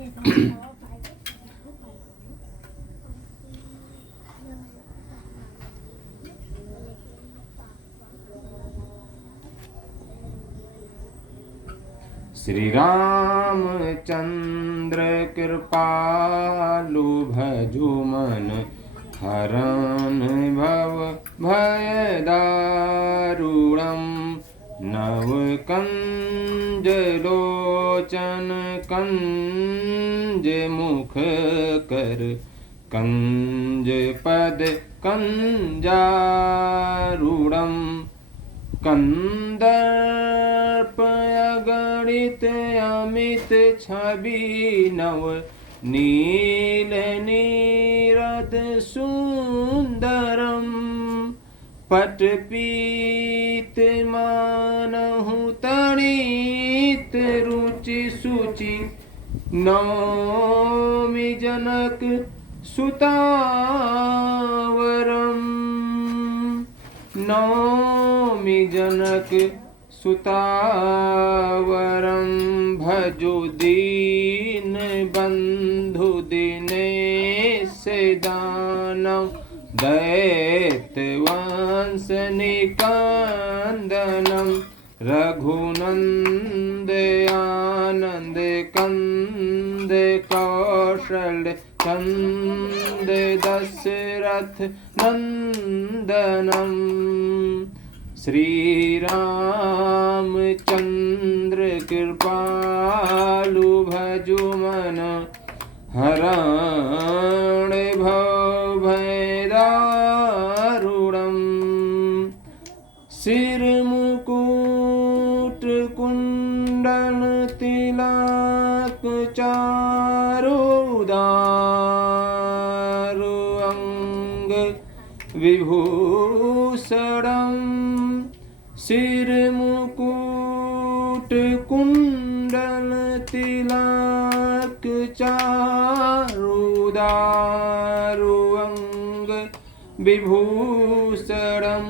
श्री रामचंद्र कृपालु भजु मन हरन भव भय दारुणम नव कंज लोचन कंज मुख कर कंज पद कंजारूढ़म कंदर्प अगणित अमित छवि नव नील नीरद सुंदरम पटपीत मानहु तणित रुचि सुचि नौमि जनक सुतावरम नौमि जनक सुतावरम भजो दीन बंधु दिनेश दानव दैत्यवंश निकंदनम रघुनंद आनंद कंद कौशल कंद दशरथ नंदनम श्री रामचंद्र कृपालु भजु मन हरण भव भय दारुणम सिर मुकुट कुंडल तिलक चारुदारु अंग विभूषणम सिर मुकुट कुंडल तिलक चारुदारु अंग विभूषणम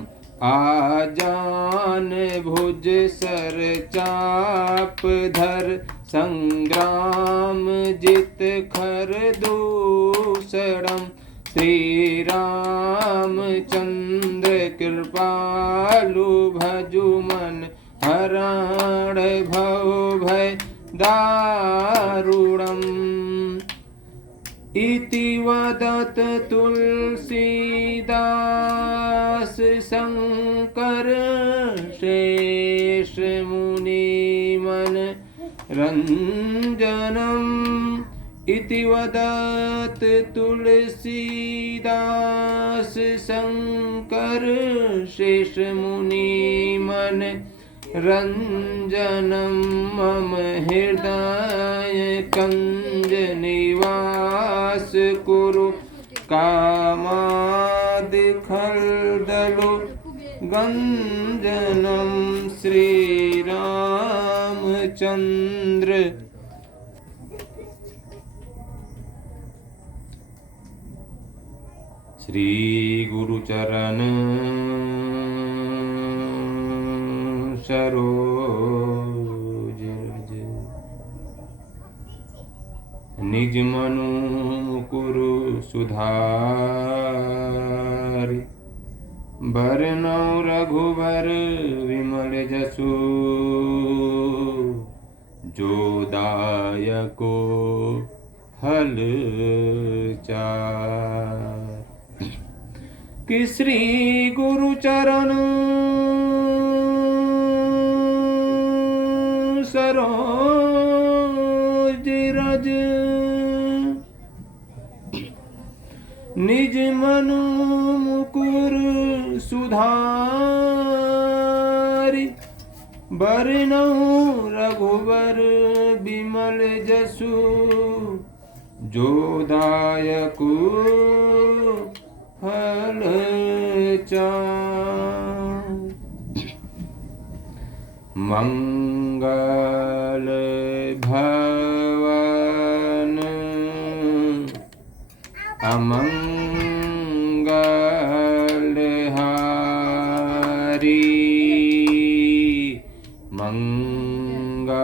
आजान भुज सर चाप धर संग्राम जित खर दूषणम श्री रामचंद्र कृपालु भजु मन हरण भव भय दारुणम इति वदत तुलसीदास शंकर शेष मुनि मन रंजनम इति वदत तुलसीदास शंकर शेष मुनि मन रंजनम मम हृदय कंज निवास कुरु कामादि खलदलो गंजनम श्री रामचंद्र श्री गुरुचरण सरोज रज निज मनु मुकुरु सुधारि बरनौ रघुबर विमल जसु जो दायको फल चार कि श्री गुरु चरण सरोज रज निज मनु मुकुर सुधारि बरनौ रघुबर बिमल जसु जो दायकु फल चार मंगल भवन अमंगल हारी मंगल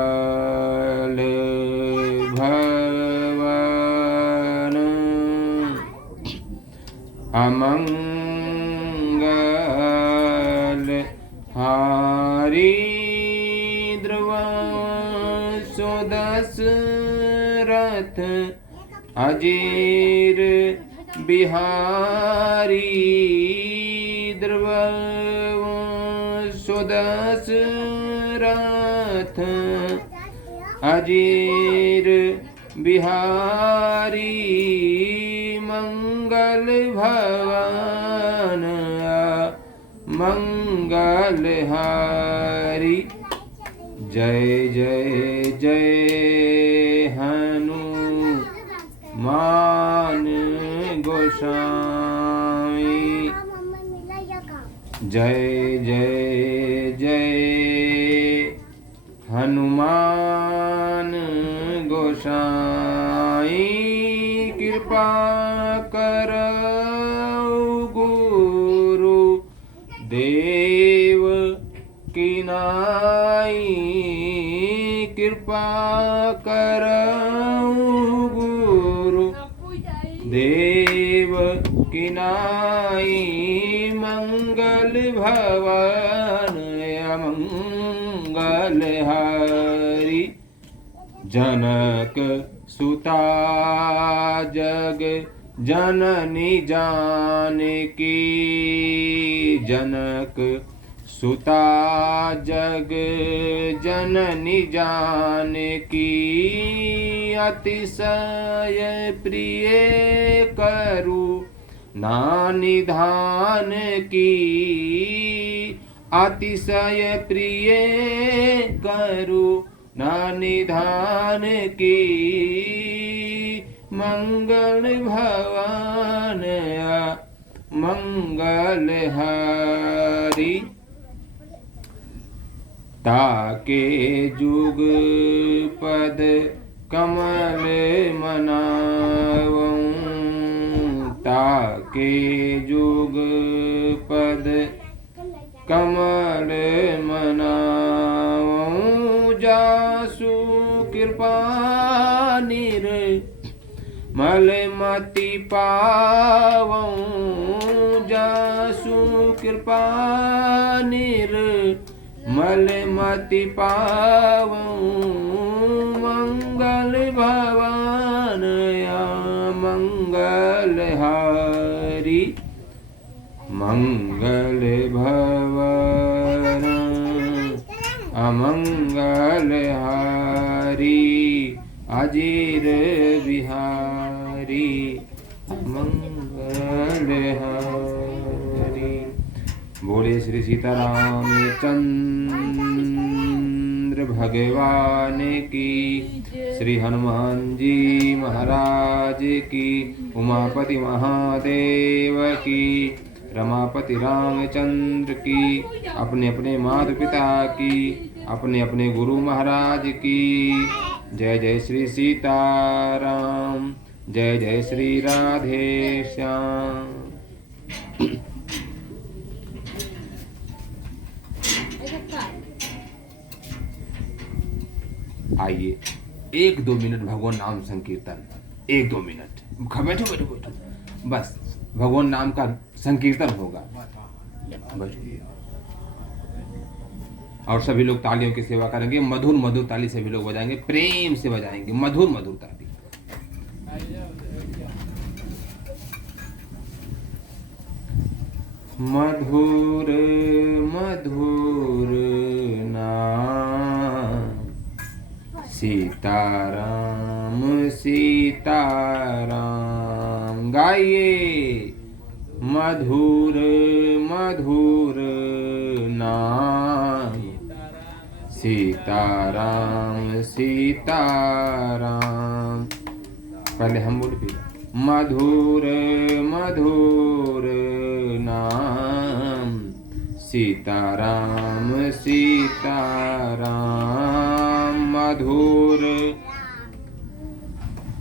भवन अमंगल हारी ध्रुव सुदशरथ अजीर बिहारी ध्रुव सुदशरथ अजीर बिहारी मंगल भवन मंगलहारी। जय जय जय हनुमान गोसाई। जय जय जय हनुमान गोसाई। कृपा करौ गुरु देव की नाई। कृपा करौ गुरु देव की नाई। मंगल भवन अमंगलहारी। जनक सुता जग जननी जानकी। जनक सुता जग जननी जानकी। अतिशय प्रिय करु नानिधान की। अतिशय प्रिय करु नानिधान की। मंगल भवन मंगलहारी। ताके जुग पद कमल मनावऊं। ताके जुग पद कमल मनावऊं। जासु कृपा निर्मल मति पावऊं। जासु कृपा निर्मल मति पावऊं। मंगल भवन मंगलहारी। मंगल भवन अमंगलहारी। अजीर बिहारी मंगलहारी। बोले श्री सीताराम चंद्र भगवान की। श्री हनुमान जी महाराज की। उमापति महादेव की। रमापति रामचंद्र की। अपने अपने माता पिता की। अपने अपने गुरु महाराज की। जय जय श्री सीताराम। जय जय श्री राधे श्याम। आइए 1-2 मिनट भगवान नाम संकीर्तन। 1-2 मिनट बैठो बैठो बैठो, बस भगवान नाम का संकीर्तन होगा। और सभी लोग तालियों की सेवा करेंगे। मधुर मधुर ताली सभी लोग बजाएंगे, प्रेम से बजाएंगे, मधुर मधुर ताली। मधुर मधुर नाम सीताराम सीताराम। गाइए मधुर मधुर नाम सीताराम सीताराम। पहले हम बोल फिर मधुर मधुर नाम सीताराम सीताराम। मधुर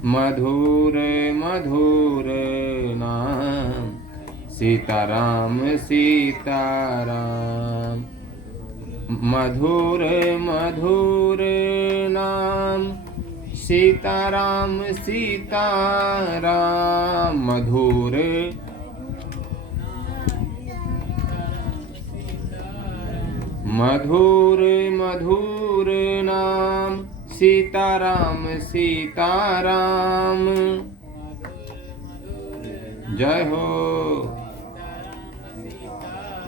मधुर मधुर नाम सीताराम सीताराम। मधुर मधुर नाम सीताराम सीताराम। मधुर मधुर मधुर नाम सीताराम सीताराम। जय हो।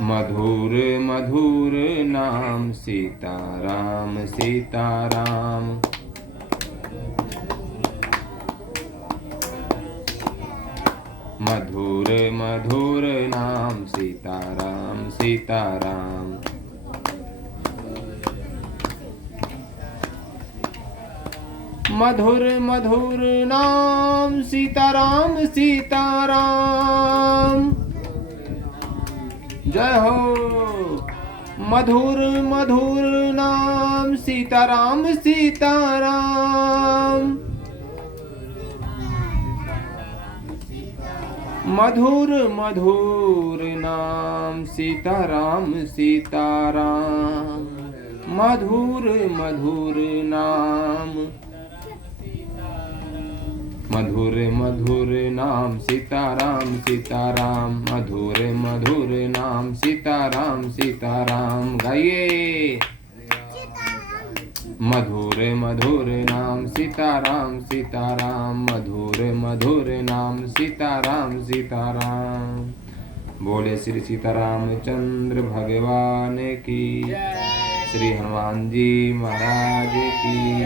मधुर मधुर नाम सीताराम सीताराम। मधुर मधुर नाम सीताराम सीताराम। मधुर मधुर नाम सीताराम सीताराम। जय हो। मधुर मधुर नाम सीताराम सीताराम। मधुर मधुर नाम सीताराम सीताराम। मधुर मधुर नाम। मधुर मधुर नाम सीताराम सीताराम। मधुर मधुर नाम सीताराम सीताराम। गाइए। मधुर मधुर नाम सीताराम सीताराम। मधुर मधुर नाम सीताराम सीताराम। बोले श्री सीतारामचंद्र भगवान की, श्री हनुमान जी महाराज की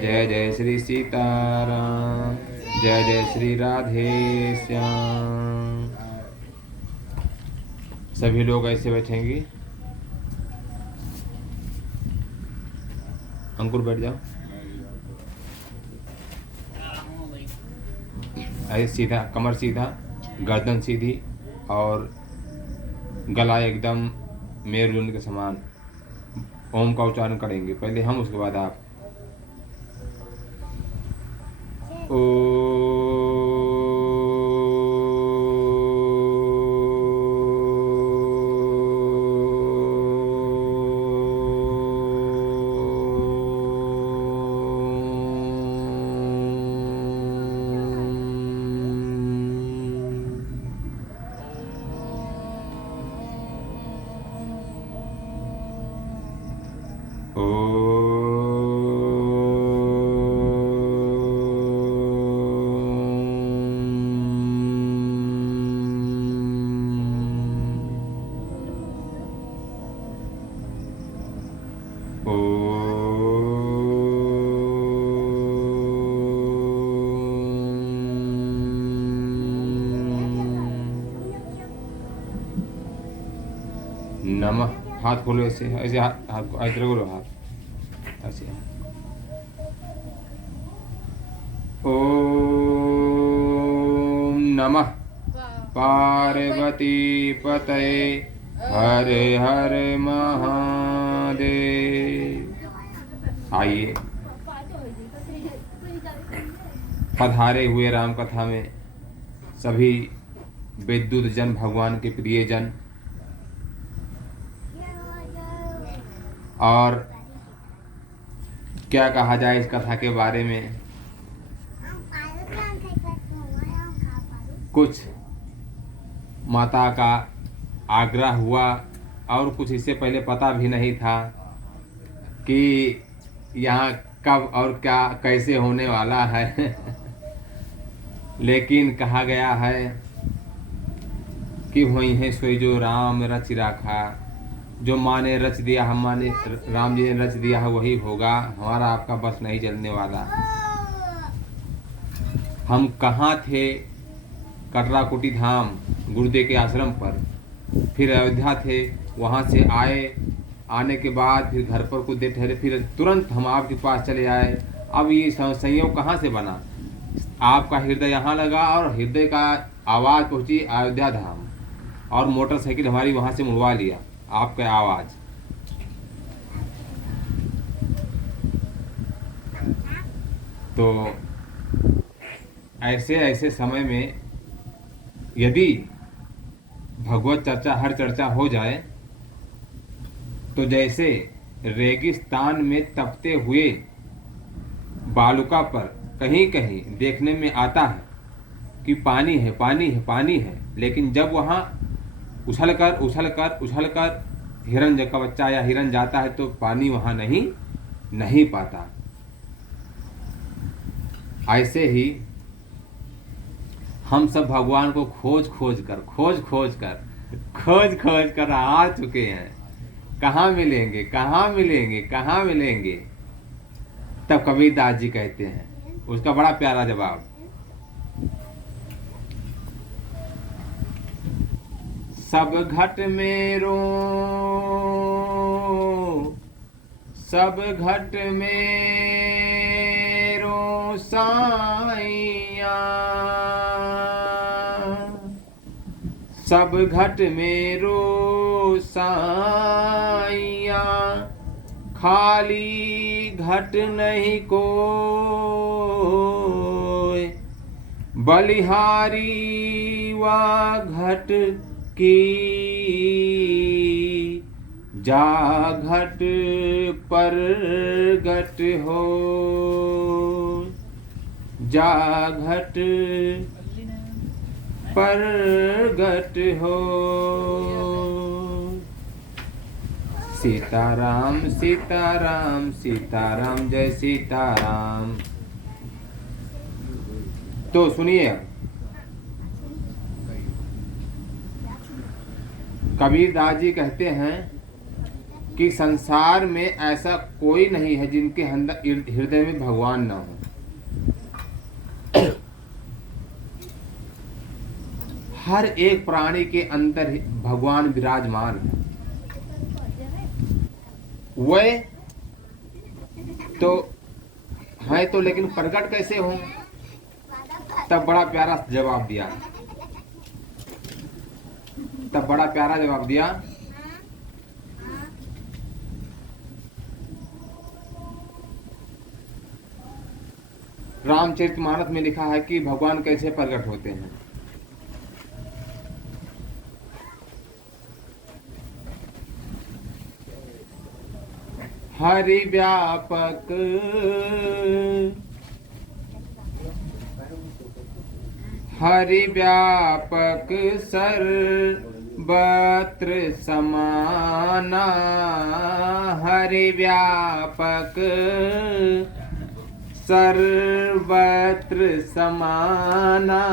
जय। जय श्री सीताराम। जय जय श्री राधे श्याम। सभी लोग ऐसे बैठेंगे। अंकुर बैठ जाओ। ऐसे सीधा, कमर सीधा, गर्दन सीधी और गला एकदम मेरुदंड के समान। ओम का उच्चारण करेंगे, पहले हम उसके बाद आप। ओ नमः। हाथ खोलो ऐसे, ऐसे हाथ को ऐसे रगड़ो, हाथ ऐसे। ओम नमः पार्वती पतये हर हर महादेव। आइए। पधारे हुए राम कथा में सभी विद्युत जन, भगवान के प्रिय जन, और क्या कहा जाए इस कथा के बारे में। कुछ माता का आग्रह हुआ और कुछ इससे पहले पता भी नहीं था कि यहाँ कब और क्या कैसे होने वाला है लेकिन कहा गया है कि वही है सोई जो राम रच राखा। जो माँ ने रच दिया, हम माँ ने, राम जी ने रच दिया है वही होगा। हमारा आपका बस नहीं चलने वाला। हम कहाँ थे? कटराकुटी धाम, गुरुदेव के आश्रम पर। फिर अयोध्या थे, वहाँ से आए। आने के बाद फिर घर पर कुछ देर ठहरे, फिर तुरंत हम आपके पास चले आए। अब ये संयोग कहाँ से बना? आपका हृदय यहाँ लगा और हृदय का आवाज़ पहुँची अयोध्या धाम, और मोटरसाइकिल हमारी वहाँ से मुड़वा लिया आपका आवाज़। तो ऐसे ऐसे समय में यदि भगवत चर्चा, हर चर्चा हो जाए तो जैसे रेगिस्तान में तपते हुए बालुका पर कहीं कहीं देखने में आता है कि पानी है, पानी है, पानी है, लेकिन जब वहाँ उछल कर हिरन का बच्चा या हिरन जाता है तो पानी वहाँ नहीं पाता। ऐसे ही हम सब भगवान को खोज खोज कर आ चुके हैं। कहाँ मिलेंगे, कहाँ मिलेंगे, कहाँ मिलेंगे। तब कबीरदास जी कहते हैं, उसका बड़ा प्यारा जवाब, सब घट मेरो, सब घट मेरो साइया, सब घट मेरो साइया, खाली घट नहीं कोई, बलिहारी वा घट की, जा घट पर घट हो, जा घट पर घट हो। सीताराम सीताराम सीताराम जय सीताराम। तो सुनिए, कबीरदास जी कहते हैं कि संसार में ऐसा कोई नहीं है जिनके हृदय में भगवान न हो। हर एक प्राणी के अंदर भगवान विराजमान है। वे तो है तो लेकिन प्रकट कैसे हो? तब बड़ा प्यारा जवाब दिया, तब बड़ा प्यारा जवाब दिया, रामचरितमानस में लिखा है कि भगवान कैसे प्रकट होते हैं। हरि व्यापक हरि व्यापक सर्वत्र समाना, हरि व्यापक सर्वत्र समाना,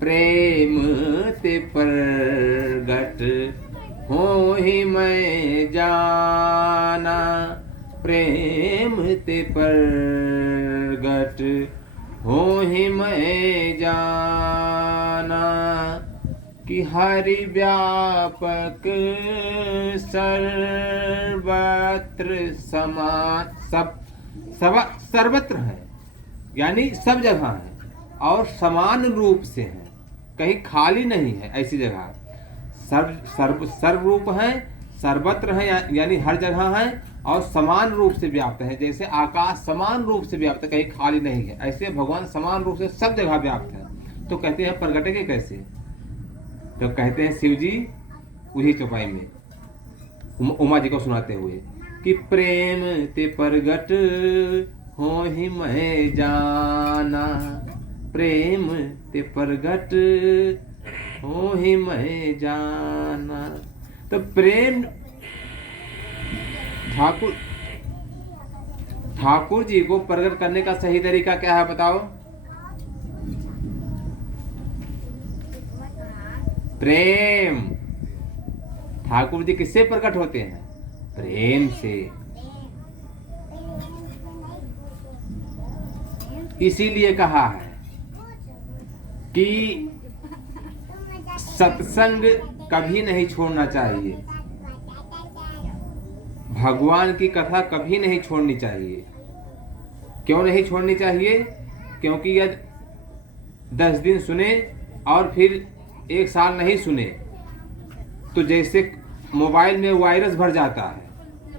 प्रेम ते प्रगट हो ही मैं जाना, प्रेम ते प्रगट हो ही मैं जाना, कि हरि व्यापक सर्वत्र समान, सर्वत्र है यानी सब जगह है और समान रूप से है, कहीं खाली नहीं है। ऐसी जगह सर्व रूप है, सर्वत्र है यानी हर जगह है और समान रूप से व्याप्त है। जैसे आकाश समान रूप से व्याप्त है, कहीं खाली नहीं है, ऐसे भगवान समान रूप से सब जगह व्याप्त है। तो कहते हैं प्रगटेंगे कैसे? तो कहते हैं शिव जी उसी चौपाई में उमा जी को सुनाते हुए कि प्रेम ते प्रगट हो ही मैं जाना, प्रेम ते प्रगट हो ही मैं जाना। तो प्रेम ठाकुर जी को प्रकट करने का सही तरीका क्या है बताओ? प्रेम। ठाकुर जी किससे प्रकट होते हैं? प्रेम से। इसीलिए कहा है कि सत्संग कभी नहीं छोड़ना चाहिए, भगवान की कथा कभी नहीं छोड़नी चाहिए। क्यों नहीं छोड़नी चाहिए? क्योंकि यदि 10 दिन सुने और फिर 1 साल नहीं सुने तो जैसे मोबाइल में वायरस भर जाता है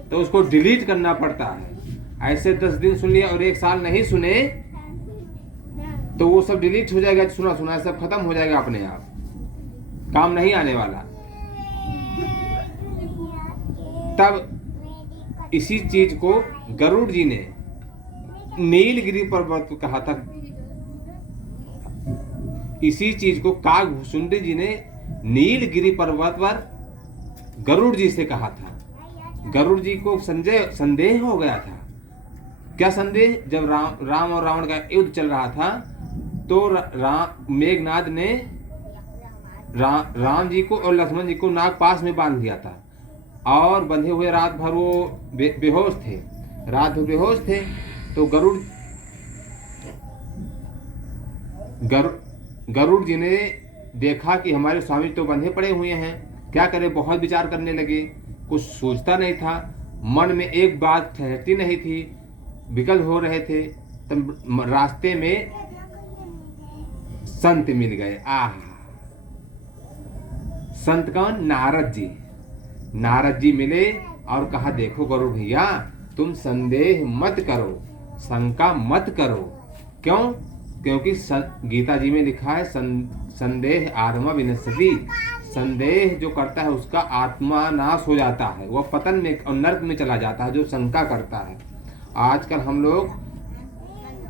तो उसको डिलीट करना पड़ता है। ऐसे 10 दिन सुन लिया और 1 साल नहीं सुने तो वो सब डिलीट हो जाएगा, सुना सुना सब खत्म हो जाएगा अपने आप, काम नहीं आने वाला। तब इसी चीज को गरुड़ जी ने नीलगिरी पर्वत पर कहा था, इसी चीज को कागभूषुंडी जी ने नीलगिरी पर्वत पर गरुड़ जी से कहा था। गरुड़ जी को संदेह हो गया था। क्या संदेह? जब राम और रावण का युद्ध चल रहा था तो मेघनाद ने राम जी को और लक्ष्मण जी को नागपाश में बांध दिया था और बंधे हुए रात भर वो बेहोश थे, रात भर बेहोश थे। तो गरुड़ जी ने देखा कि हमारे स्वामी तो बंधे पड़े हुए हैं, क्या करें। बहुत विचार करने लगे, कुछ सोचता नहीं था, मन में एक बात ठहरती नहीं थी, विकल्प हो रहे थे। तब रास्ते में संत मिल गए। संत कौन? नारद जी। नारद जी मिले और कहा, देखो गरुड़ भैया, तुम संदेह मत करो, शंका मत करो। क्यों? क्योंकि गीता जी में लिखा है, संदेह आत्मा विनश्यति। संदेह जो करता है उसका आत्मा नाश हो जाता है, वह पतन में और नरक में चला जाता है जो शंका करता है। आजकल हम लोग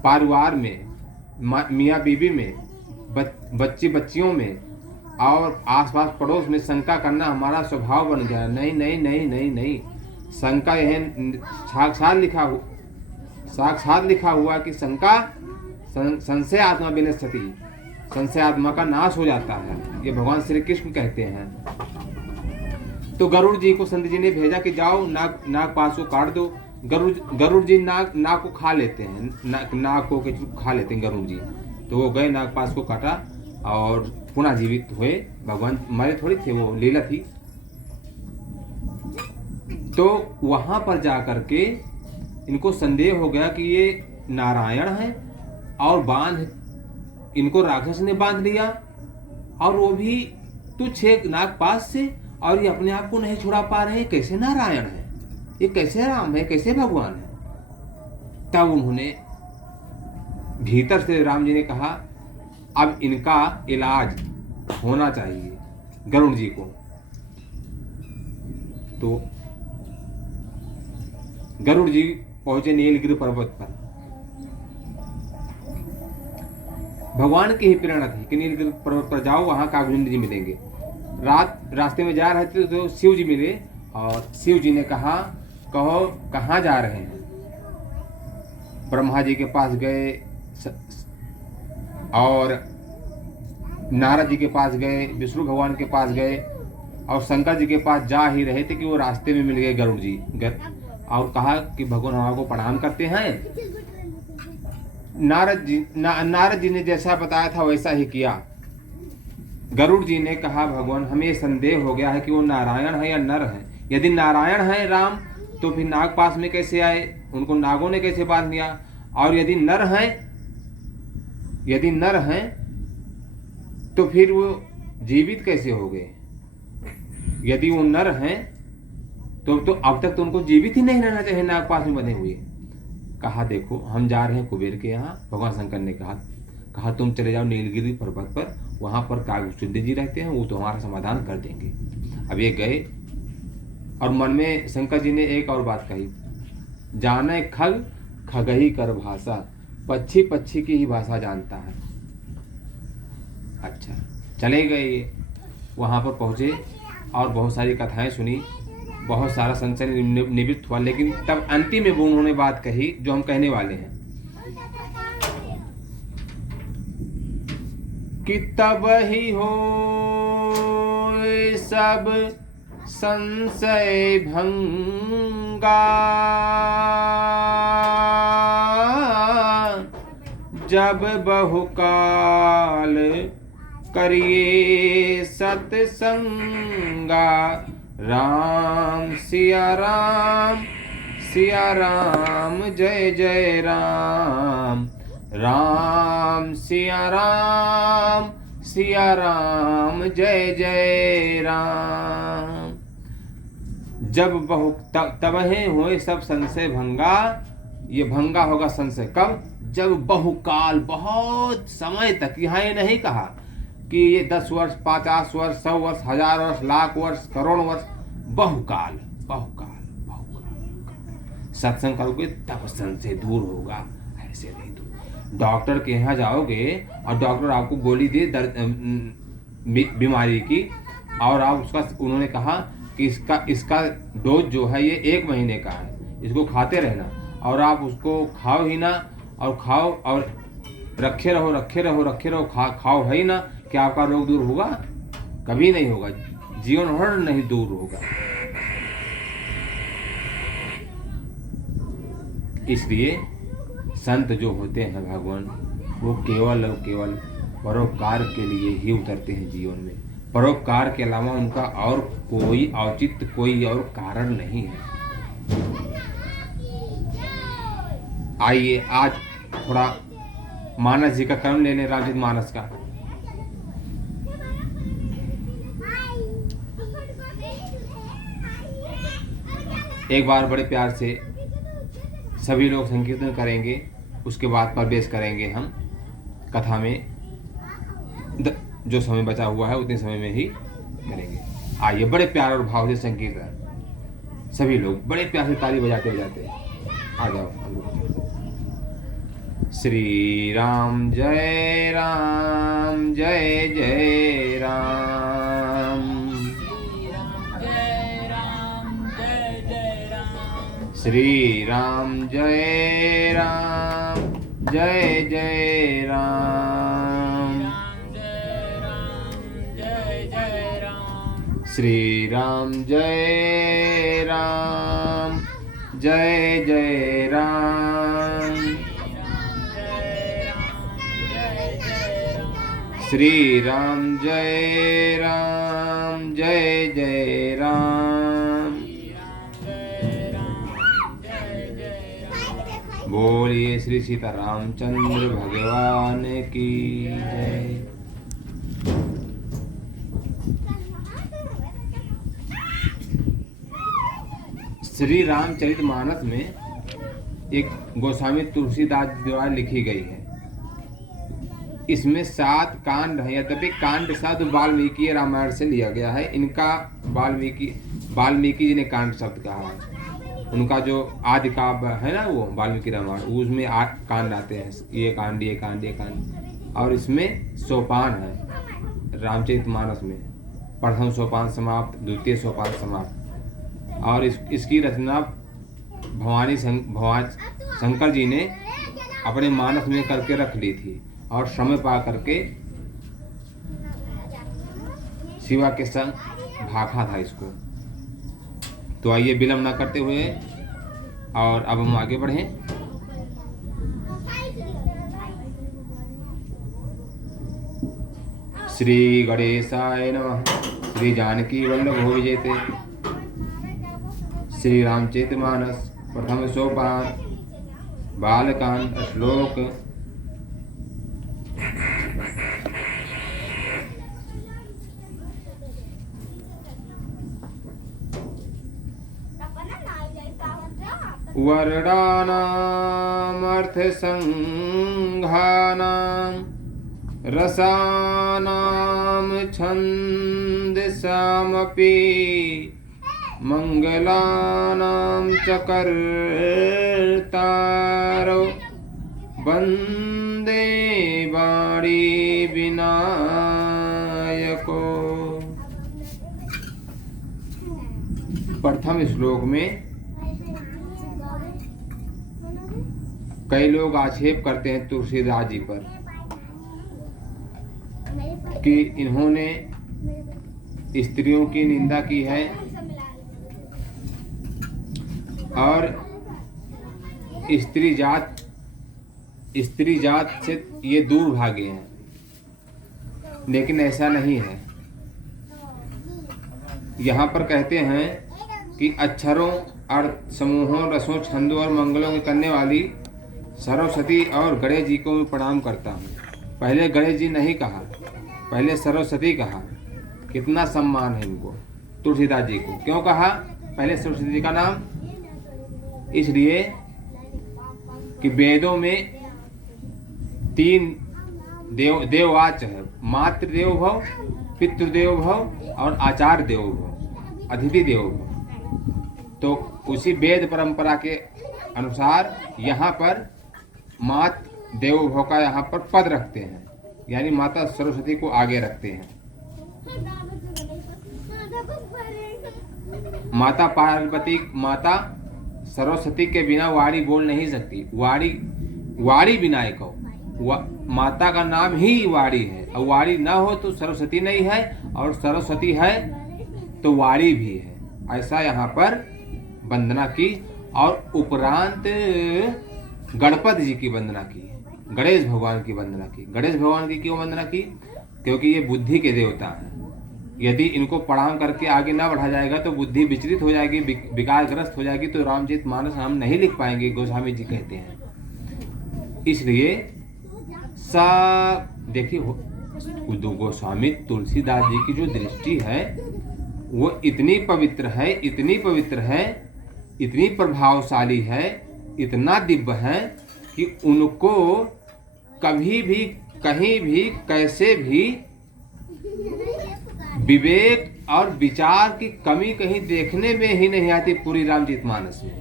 परिवार में, मियाँ बीवी में, बच्चे बच्चियों में और आसपास पड़ोस में शंका करना हमारा स्वभाव बन गया। नहीं नहीं नहीं नहीं नहीं, शंका यह साक्षात लिखा हुआ कि शंका संशय आत्मा विनश्यति, संशय आत्मा का नाश हो जाता है, ये भगवान श्री कृष्ण कहते हैं। तो गरुड़ जी को संत जी ने भेजा कि जाओ नाग पास को काट दो। गरुड़ जी नाग को खा लेते हैं, नाग को खा लेते हैं गरुड़ जी। तो वो गए, नाग पास को काटा और पुनः जीवित हुए। भगवान मरे थोड़ी थे, वो लीला थी। तो वहां पर जाकर के इनको संदेह हो गया कि ये नारायण है और इनको राक्षस ने बांध लिया, और वो भी तुच्छ एक नागपाश से, और ये अपने आप को नहीं छुड़ा पा रहे। कैसे नारायण है, ये कैसे राम है, कैसे भगवान है। तब उन्होंने भीतर से राम जी ने कहा, अब इनका इलाज होना चाहिए गरुड़ जी को। तो गरुड़ जी पहुंचे नीलगिरी पर्वत पर। भगवान की ही प्रेरणा थी कि नीलगिरी पर्वत पर जाओ, वहां कागभूषण जी मिलेंगे। रास्ते में जा रहे थे तो शिव जी मिले और शिव जी ने कहा, कहो कहाँ जा रहे हैं। ब्रह्मा जी के पास गए और नारद जी के पास गए, विष्णु भगवान के पास गए और शंकर जी के पास जा ही रहे थे कि वो रास्ते में मिल गए गरुड़ जी और कहा कि भगवान हमारे को प्रणाम करते हैं। नारद जी ने जैसा बताया था वैसा ही किया। गरुड़ जी ने कहा, भगवान हमें संदेह हो गया है कि वो नारायण है या नर है। यदि नारायण है राम तो फिर नाग पास में कैसे आए, उनको नागों ने कैसे बांध दिया। और यदि नर हैं तो फिर वो जीवित कैसे हो गए। यदि वो नर हैं तो अब तक तो उनको जीवित ही नहीं रहना चाहिए नाग पास में बंधे हुए। कहा, देखो हम जा रहे हैं कुबेर के यहाँ। भगवान शंकर ने कहा तुम चले जाओ नीलगिरी पर्वत पर, वहां पर कागभूषण जी रहते हैं, वो तो हमारा समाधान कर देंगे। अब ये गए और मन में शंकर जी ने एक और बात कही, जाने खग खगही कर भाषा, पक्षी पक्षी की ही भाषा जानता है। अच्छा, चले गए ये, वहां पर पहुंचे और बहुत सारी कथाएं सुनी, बहुत सारा संशय निवृत्त हुआ। लेकिन तब अंतिम में वो उन्होंने बात कही जो हम कहने वाले हैं कि तब ही हो सब संशय भंगा, जब बहुकाल करिए सत्संगा। राम सिया राम जय जय राम, राम सिया राम जय जय राम। जब तब हुए सब संशय भंगा। ये भंगा होगा संशय कब? जब बहुकाल, बहुत समय तक। यहाँ ये नहीं कहा कि ये 10 वर्ष 50 वर्ष 100 वर्ष 1000 वर्ष लाख वर्ष करोड़ वर्ष, बहुकाल बहुकाल बहुकाल। सत्संग करोगे तब संशय दूर होगा, ऐसे नहीं दूर। डॉक्टर के यहाँ जाओगे और डॉक्टर आपको गोली दे बीमारी की और आप उसका, उन्होंने कहा कि इसका डोज जो है ये 1 महीने का है, इसको खाते रहना, और आप उसको खाओ ही ना, और खाओ और रखे रहो, खाओ है ही ना, क्या आपका रोग दूर होगा? कभी नहीं होगा, जीवन भर नहीं दूर होगा। इसलिए संत जो होते हैं भगवान, वो केवल और केवल परोपकार के लिए ही उतरते हैं जीवन में। परोपकार के अलावा उनका और कोई औचित्य, कोई और कारण नहीं है। आइए आज थोड़ा मानस जी का कर्म ले लें, रामचरित मानस का। एक बार बड़े प्यार से सभी लोग संकीर्तन करेंगे, उसके बाद प्रवेश करेंगे हम कथा में। जो समय बचा हुआ है उतने समय में ही करेंगे। आइए बड़े प्यार और भाव से संकीर्तन, सभी लोग बड़े प्यार से ताली बजाते बजाते आ जाओ। श्री राम जय राम, जय जय राम, श्री राम जय राम, जय जय राम, श्री राम जय राम, जय जय राम, श्री राम जय राम, जय जय राम। बोलिए श्री सीता रामचंद्र भगवान की जय। श्री रामचरितमानस में एक गोस्वामी तुलसीदास द्वारा लिखी गई है। इसमें 7 कांड हैं, यद्यपि कांड शब्द वाल्मीकि रामायण से लिया गया है। इनका वाल्मीकि जी ने कांड शब्द कहा है। उनका जो आदि काव्य है ना, वो वाल्मीकि रामायण, उसमें 8 कांड आते हैं, ये कांड ये कांड ये कांड। और इसमें सोपान है रामचरितमानस में। प्रथम सोपान समाप्त, द्वितीय सोपान समाप्त। और इसकी रचना भवानी शंकर जी ने अपने मानस में करके रख ली थी, और समय पा करके शिवा के संग भाखा था इसको। तो आइए विलंब न करते हुए और अब हम आगे बढ़ें। श्री गणेशाय नमः। श्री जानकी वल्लभो विजयते। श्री रामचरितमानस प्रथम सोपान बालकांड श्लोक। वर्णानामर्थ संघानां रसानां छन्दसामपि मंगलानां च कर्तारो वन्दे वाणी विनायको। प्रथम श्लोक में कई लोग आक्षेप करते हैं तुलसीदास जी पर कि इन्होंने स्त्रियों की निंदा की है और स्त्री जात से ये दूर भागे हैं, लेकिन ऐसा नहीं है। यहाँ पर कहते हैं कि अक्षरों, अर्थ, समूहों, रसों, छंदों और मंगलों की करने वाली सरस्वती और गणेश जी को मैं प्रणाम करता हूँ। पहले गणेश जी नहीं कहा, पहले सरस्वती कहा। कितना सम्मान है इनको, तुलसीदास जी को। क्यों कहा पहले सरस्वती जी का नाम? इसलिए कि वेदों में 3 देववाच्य है। मातृ देवो भव, पितृदेवो भव और आचार्य देवो भव, अतिथि देवो भव। तो उसी वेद परंपरा के अनुसार यहाँ पर मातृ देवो भव का यहाँ पर पद रखते हैं, यानी माता सरस्वती को आगे रखते हैं। माता पार्वती, माता सरस्वती के बिना वाणी बोल नहीं सकती। वाणी विनायक हो, माता का नाम ही वाणी है, और वाणी ना हो तो सरस्वती नहीं है, और सरस्वती है तो वाणी भी है। ऐसा यहाँ पर वंदना की। और उपरांत गणपति जी की वंदना की, गणेश भगवान की वंदना की। गणेश भगवान की क्यों वंदना की? क्योंकि ये बुद्धि के देवता हैं। यदि इनको प्रणाम करके आगे ना बढ़ा जाएगा तो बुद्धि विचलित हो जाएगी, विकारग्रस्त हो जाएगी, तो रामचरितमानस हम नहीं लिख पाएंगे, गोस्वामी जी कहते हैं। इसलिए देखिए गोस्वामी तुलसीदास जी की जो दृष्टि है वो इतनी पवित्र है, इतनी पवित्र है, इतनी प्रभावशाली है, इतना दिव्य है कि उनको कभी भी, कहीं भी, कैसे भी विवेक और विचार की कमी कहीं देखने में ही नहीं आती पूरी रामचरितमानस में।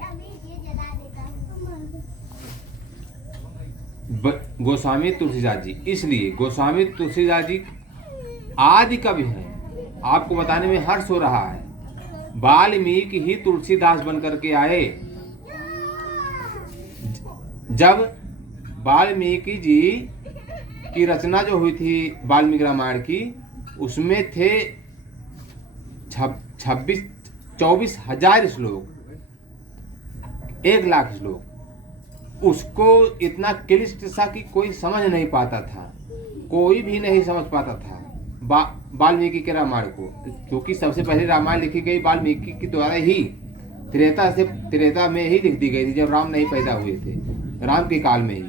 गोस्वामी तुलसीदास जी, इसलिए गोस्वामी तुलसीदास जी आदि कवि हैं। आपको बताने में हर्ष हो रहा है, वाल्मीकि ही तुलसीदास बनकर के आए। जब वाल्मीकि जी की रचना जो हुई थी वाल्मीकि रामायण की, उसमें थे 24,000 श्लोक, 1,00,000 श्लोक। उसको इतना क्लिष्ट सा कि कोई समझ नहीं पाता था, कोई भी नहीं समझ पाता था वाल्मीकि के रामायण को, क्योंकि सबसे पहले रामायण लिखी गई वाल्मीकि के द्वारा ही, त्रेता में ही लिख दी गई थी, जब राम नहीं पैदा हुए थे, राम के काल में ही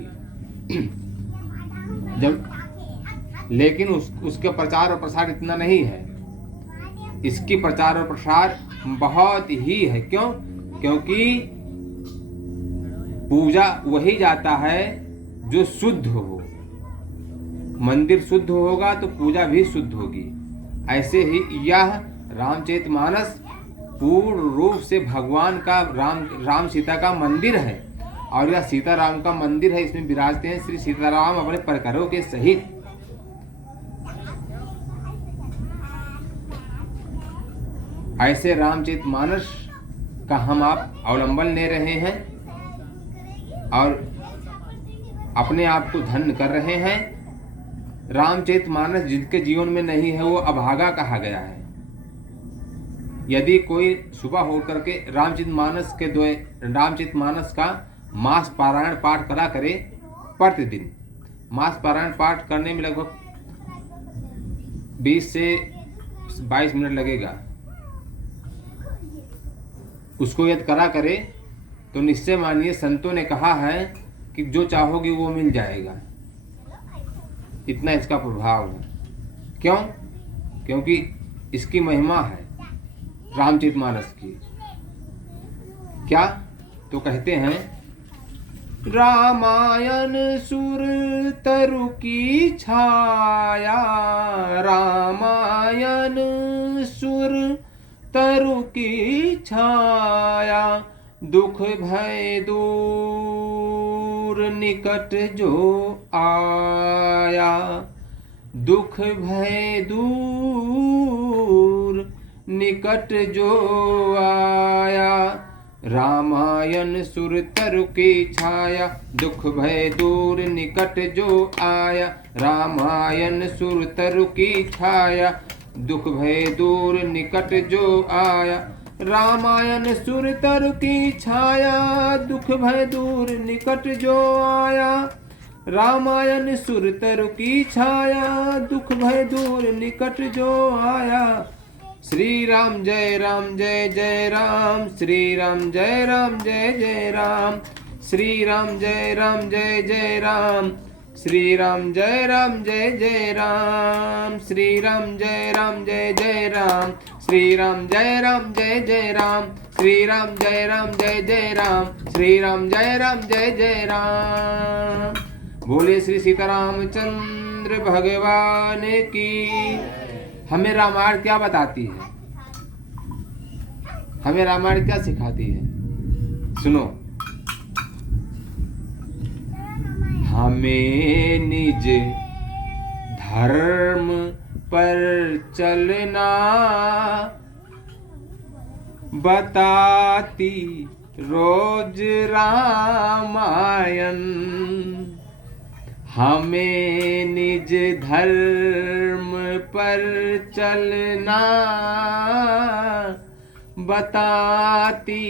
जब। लेकिन उसके प्रचार और प्रसार इतना नहीं है, इसकी प्रचार और प्रसार बहुत ही है। क्यों? क्योंकि पूजा वही जाता है जो शुद्ध हो। मंदिर शुद्ध होगा तो पूजा भी शुद्ध होगी। ऐसे ही यह रामचरितमानस पूर्ण रूप से भगवान का, राम सीता का मंदिर है, और यह सीताराम का मंदिर है। इसमें विराजते हैं श्री सीताराम अपने परिकरों के सहित। ऐसे रामचरितमानस का हम आप अवलंबन ले रहे हैं और अपने आप को धन्य कर रहे हैं। रामचरितमानस जिनके जीवन में नहीं है वो अभागा कहा गया है। यदि कोई सुबह होकर के रामचरितमानस का मास पारायण पाठ करा करे प्रतिदिन, मास पारायण पाठ करने में लगभग 20 से 22 मिनट लगेगा। उसको यदि करा करे तो निश्चय मानिए, संतों ने कहा है कि जो चाहोगे वो मिल जाएगा। इतना इसका प्रभाव है। क्यों? क्योंकि इसकी महिमा है रामचरितमानस की। क्या? तो कहते हैं, रामायण सुर तरु की छाया, रामायण सुर तरु की छाया, दुख भय दूर निकट जो आया, दुख भय दूर निकट जो आया, रामायण सुर तरु की छाया, दुख भय दूर निकट जो आया, रामायण सुर तरु की छाया, दुख भय दूर निकट जो आया, रामायण सुर तरु की छाया, दुख भय दूर निकट जो आया, रामायण सुर तरु की छाया, दुख भय दूर निकट जो आया। श्री राम जय जय राम, श्री राम जय जय राम, श्री राम जय जय राम, श्री राम जय जय राम, श्री राम जय जय राम, श्री राम जय जय राम, श्री राम जय जय राम, श्री राम जय जय राम। बोले श्री सीतारामचंद्र भगवान की। हमें रामायण क्या बताती है? हमें रामायण क्या सिखाती है? सुनो, हमें निज धर्म पर चलना, बताती रोज रामायण। हमें निज धर्म पर चलना बताती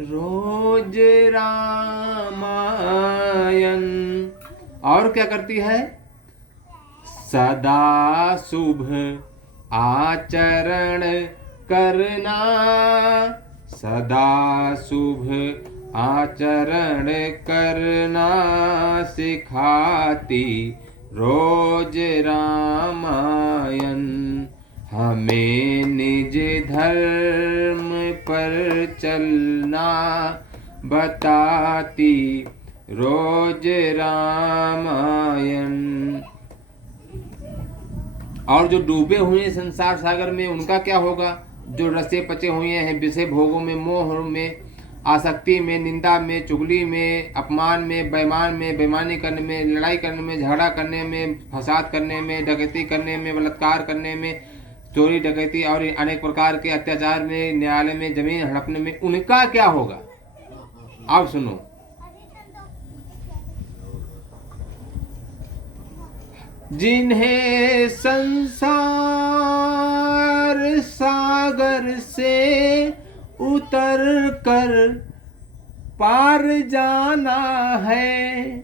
रोज रामायण। और क्या करती है? सदा शुभ आचरण करना, सदा शुभ आचरण करना सिखाती रोज रामायण। हमें निज धर्म पर चलना बताती रोज रामायण। और जो डूबे हुए हैं संसार सागर में उनका क्या होगा? जो रसे पचे हुए हैं विषय भोगों में, मोह में, आसक्ति में, निंदा में, चुगली में, अपमान में, बेईमान में, बेईमानी करने में, लड़ाई करने में, झगड़ा करने में, फसाद करने में, डकैती करने में, बलात्कार करने में, चोरी डकैती और अनेक प्रकार के अत्याचार में, न्यायालय में जमीन हड़पने में, उनका क्या होगा? आप सुनो। जिन्हें संसार सागर से उतर कर पार जाना है,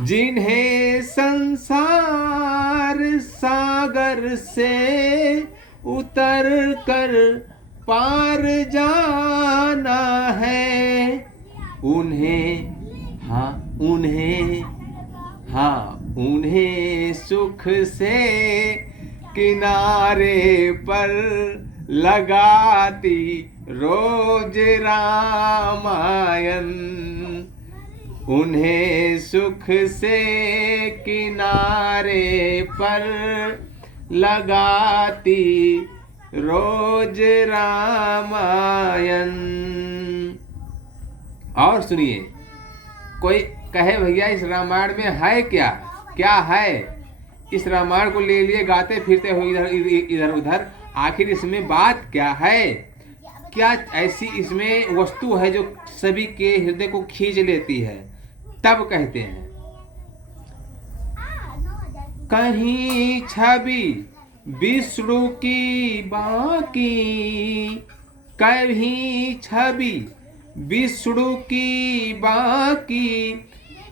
जिन्हें संसार सागर से उतर कर पार जाना है, उन्हें सुख से किनारे पर लगाती रोज रामायण। उन्हें सुख से किनारे पर लगाती रोज रामायण। और सुनिए, कोई कहे भैया इस रामायण में है क्या? क्या है? इस रामायण को ले लिए गाते फिरते हो इधर उधर, आखिर इसमें बात क्या है? क्या ऐसी इसमें वस्तु है जो सभी के हृदय को खींच लेती है? तब कहते हैं, कहीं छवि विष्णु की बाकी, कहीं छवि विष्णु की बाकी,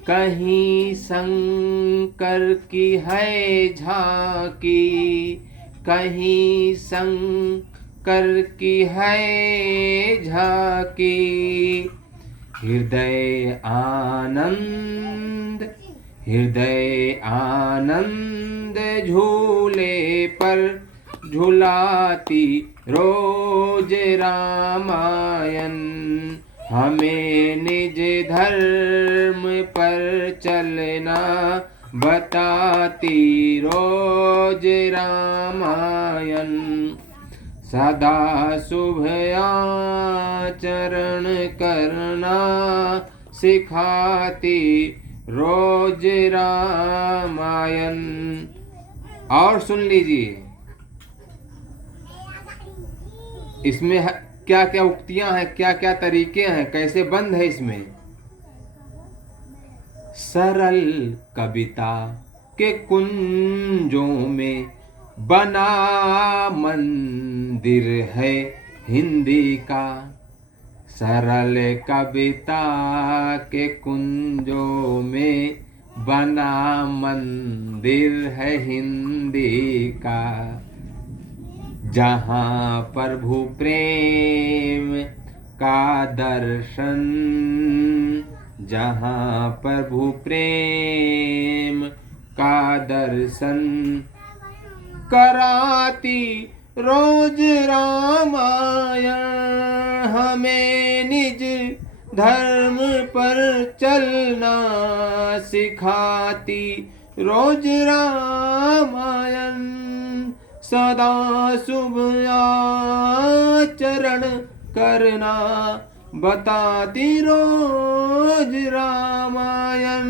कहीं शंकर की है झांकी, कहीं शंकर की है झांकी। हृदय आनंद झूले पर झुलाती रोज रामायण। हमें निज धर्म पर चलना बताती रोज रामायण। सदा शुभ आचरण करना सिखाती रोज रामायण। और सुन लीजिए, इसमें क्या क्या उक्तियां हैं, क्या क्या तरीके हैं, कैसे बंद है इसमें। सरल कविता के कुंजों में बना मंदिर है हिंदी का, सरल कविता के कुंजों में बना मंदिर है हिंदी का। जहाँ प्रभु प्रेम का दर्शन, जहाँ प्रभु प्रेम का दर्शन कराती रोज रामायण। हमें निज धर्म पर चलना सिखाती रोज रामायण। सदा शुभ आचरण करना बताती रोज रामायण।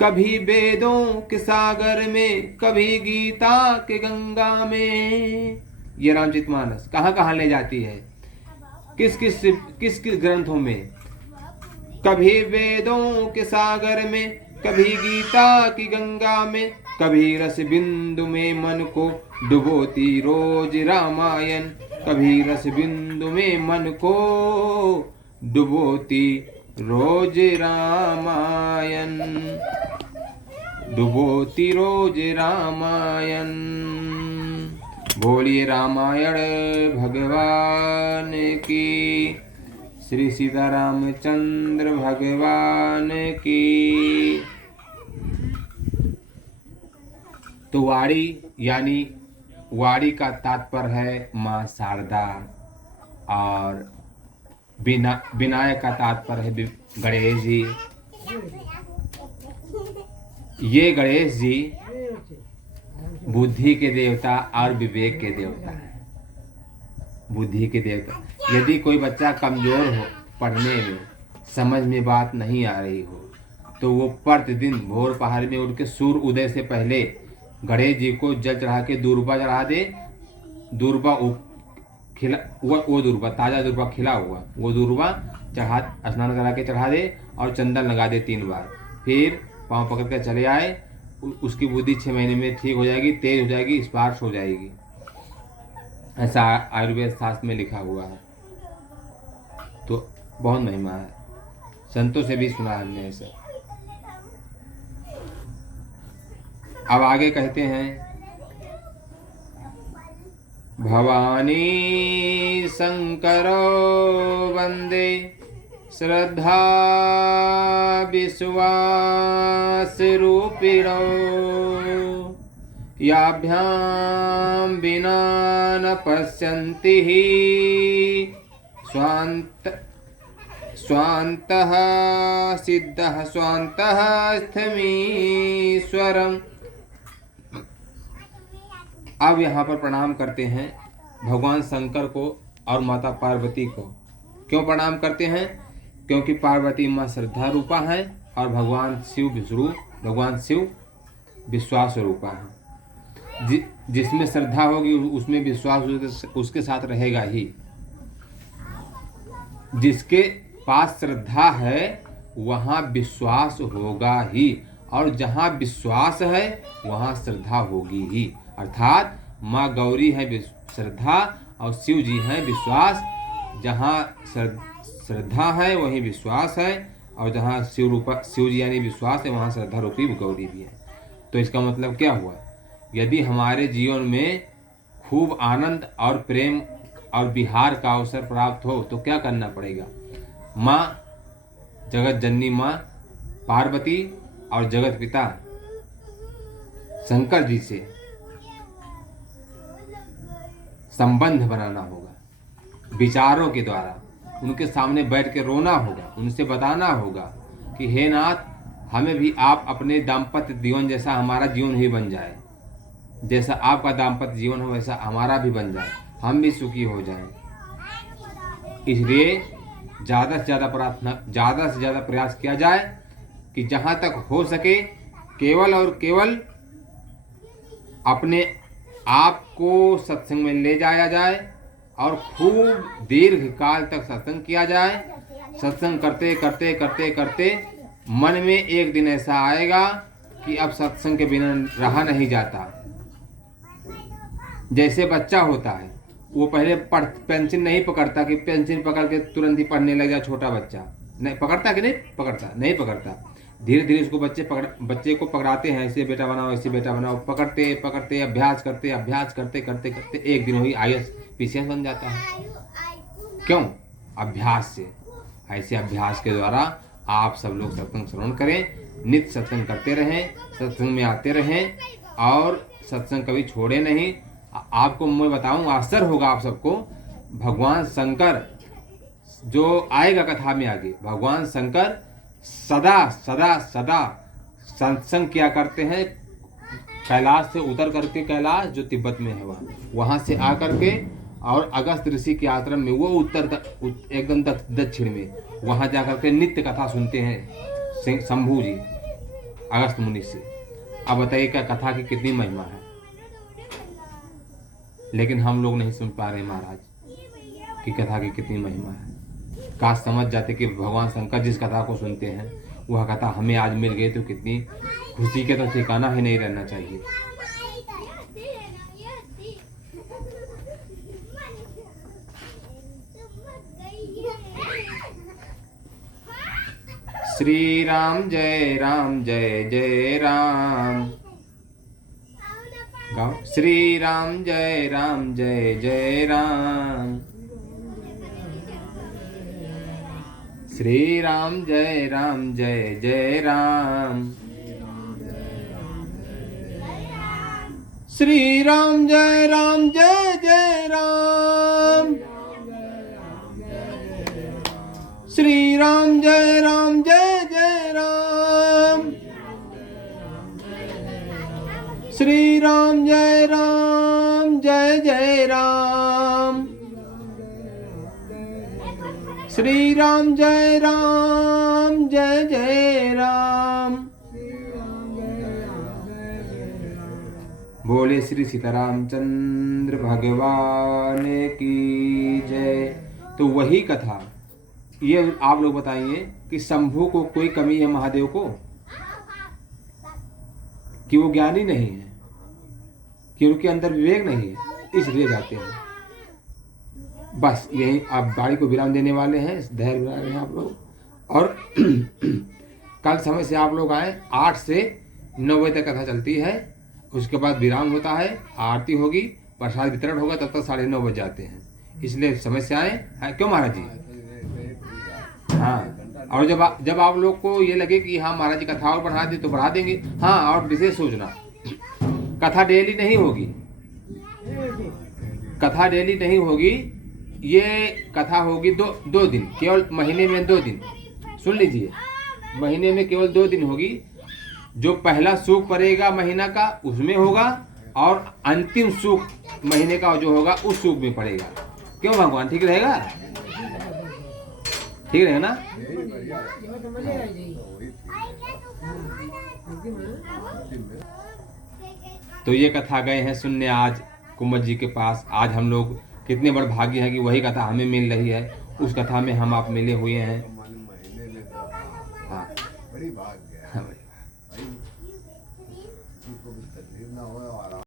कभी वेदों के सागर में, कभी गीता के गंगा में, ये रामचरितमानस कहाँ कहाँ ले जाती है, किस किस ग्रंथों में, कभी वेदों के सागर में, कभी गीता की गंगा में, कभी रस बिंदु में मन को डुबोती रोज रामायण, कभी रस बिंदु में मन को डुबोती रोज रामायण, डुबोती रोज रामायण। बोलिए रामायण भगवान की, श्री सीतारामचंद्र भगवान की। तो वाणी यानी वाणी का तात्पर्य है माँ शारदा, और विनायक का तात्पर्य है गणेश जी। ये गणेश जी बुद्धि के देवता और विवेक के देवता है। बुद्धि के देवता, यदि कोई बच्चा कमजोर हो, पढ़ने में समझ में बात नहीं आ रही हो, तो वो प्रतिदिन भोर पहाड़ में उठ के सूर्य उदय से पहले गणेश जी को जल चढ़ा के दूर्वा चढ़ा दे। दूर्वा खिला, वो दूर्वा ताज़ा दूर्वा खिला हुआ, वो दूर्वा चढ़ा, स्नान करा के चढ़ा दे और चंदन लगा दे 3 बार। फिर पाँव पकड़ कर चले आए, उसकी बुद्धि 6 महीने में ठीक हो जाएगी, तेज हो जाएगी, स्पार्श हो जाएगी। ऐसा आयुर्वेद शास्त्र में लिखा हुआ है। तो बहुत महिमा है, संतों से भी सुना हमने ऐसा। अब आगे कहते हैं, भवानी शंकरो वंदे श्रद्धा विश्वास रूपिणो, याभ्यां विना न पश्यन्ति हि स्वान्तः सिद्धः स्वान्तः स्थमीश्वरम्। अब यहाँ पर प्रणाम करते हैं भगवान शंकर को और माता पार्वती को। क्यों प्रणाम करते हैं? क्योंकि पार्वती माँ श्रद्धा रूपा है और भगवान शिव विश्वास रूपा है। जिसमें श्रद्धा होगी उसमें विश्वास उसके साथ रहेगा ही। जिसके पास श्रद्धा है वहाँ विश्वास होगा ही, और जहाँ विश्वास है वहाँ श्रद्धा होगी ही। अर्थात माँ गौरी है श्रद्धा और शिव जी हैं विश्वास। जहाँ श्रद्धा है वहीं विश्वास है, और जहाँ शिव जी यानी विश्वास है वहाँ श्रद्धा रूपी गौरी भी है। तो इसका मतलब क्या हुआ? यदि हमारे जीवन में खूब आनंद और प्रेम और विहार का अवसर प्राप्त हो तो क्या करना पड़ेगा? माँ जगत जननी माँ पार्वती और जगत पिता शंकर जी से संबंध बनाना होगा। विचारों के द्वारा उनके सामने बैठ के रोना होगा, उनसे बताना होगा कि हे नाथ, हमें भी आप अपने दाम्पत्य जीवन जैसा हमारा जीवन ही बन जाए, जैसा आपका दाम्पत्य जीवन हो वैसा हमारा भी बन जाए, हम भी सुखी हो जाएं। इसलिए ज़्यादा से ज़्यादा प्रयास किया जाए कि जहाँ तक हो सके केवल और केवल अपने आप को सत्संग में ले जाया जाए और खूब दीर्घ काल तक सत्संग किया जाए। सत्संग करते करते करते करते मन में एक दिन ऐसा आएगा कि अब सत्संग के बिना रहा नहीं जाता। जैसे बच्चा होता है, वो पहले पेंसिल नहीं पकड़ता कि पेंसिल पकड़ के तुरंत ही पढ़ने लग जाए। छोटा बच्चा नहीं पकड़ता कि नहीं पकड़ता। धीरे धीरे उसको बच्चे को पकड़ाते हैं, ऐसे बेटा बनाओ, ऐसे बेटा बनाओ, पकड़ते पकड़ते अभ्यास करते करते एक दिन वही IAS PCS बन जाता है। क्यों? अभ्यास से। ऐसे अभ्यास के द्वारा आप सब लोग सत्संग श्रवण करें, नित्य सत्संग करते रहें, सत्संग में आते रहें और सत्संग कभी छोड़े नहीं। आपको मैं बताऊं, आश्चर्य होगा आप सबको, भगवान शंकर जो आएगा कथा में आगे, भगवान शंकर सदा सदा सदा सत्संग किया करते हैं। कैलाश से उतर करके, कैलाश जो तिब्बत में है वहाँ से आकर के, और अगस्त ऋषि के आश्रम में, वो एकदम दक्षिण में, वहाँ जाकर के नित्य कथा सुनते हैं शंभू जी अगस्त मुनि से। अब बताइए क्या कथा की कितनी महिमा है। लेकिन हम लोग नहीं सुन पा रहे महाराज कि कथा की कितनी महिमा है। काश समझ जाते कि भगवान शंकर जिस कथा को सुनते हैं वह कथा हमें आज मिल गई तो कितनी खुशी के तो ठिकाना ही नहीं रहना चाहिए। श्री राम जय जय राम। गाओ श्री राम जय जय राम। श्री राम जय जय राम। श्री राम जय जय राम। श्री राम जय जय राम। श्री राम जय जय राम। श्री राम जय जय राम। बोले श्री सीतारामचंद्र भगवान की जय। तो वही कथा ये आप लोग बताइए कि शंभू को कोई कमी है महादेव को कि वो ज्ञानी नहीं है, कि उनके अंदर विवेक नहीं है, इसलिए जाते हैं। बस यही आप गाड़ी को विराम देने वाले हैं, धैर्य बना रहे हैं आप लोग। और कल समय से आप लोग आए, 8 से 9 बजे तक कथा चलती है, उसके बाद विराम होता है, आरती होगी, प्रसाद वितरण होगा, तब तक 9:30 बज जाते हैं। इसलिए समय से आए हैं। क्यों महाराज जी? हाँ, और जब आप लोग को ये लगे कि हाँ महाराज जी कथा और बढ़ा दे तो बढ़ा देंगे। हाँ, और विशेष सोचना, कथा डेली नहीं होगी, कथा डेली नहीं होगी, ये कथा होगी दो दिन, केवल महीने में 2 दिन। सुन लीजिए, महीने में केवल 2 दिन होगी। जो पहला सूख पड़ेगा महीना का उसमें होगा, और अंतिम सूख महीने का जो होगा उस सूख में पड़ेगा। क्यों भगवान? ठीक रहेगा? ठीक रहेगा ना? तो ये कथा गए हैं सुनने आज कुंवर जी के पास। आज हम लोग कितने बड़े भाग्य हैं कि वही कथा हमें मिल रही है, उस कथा में हम आप मिले हुए हैं। हाँ,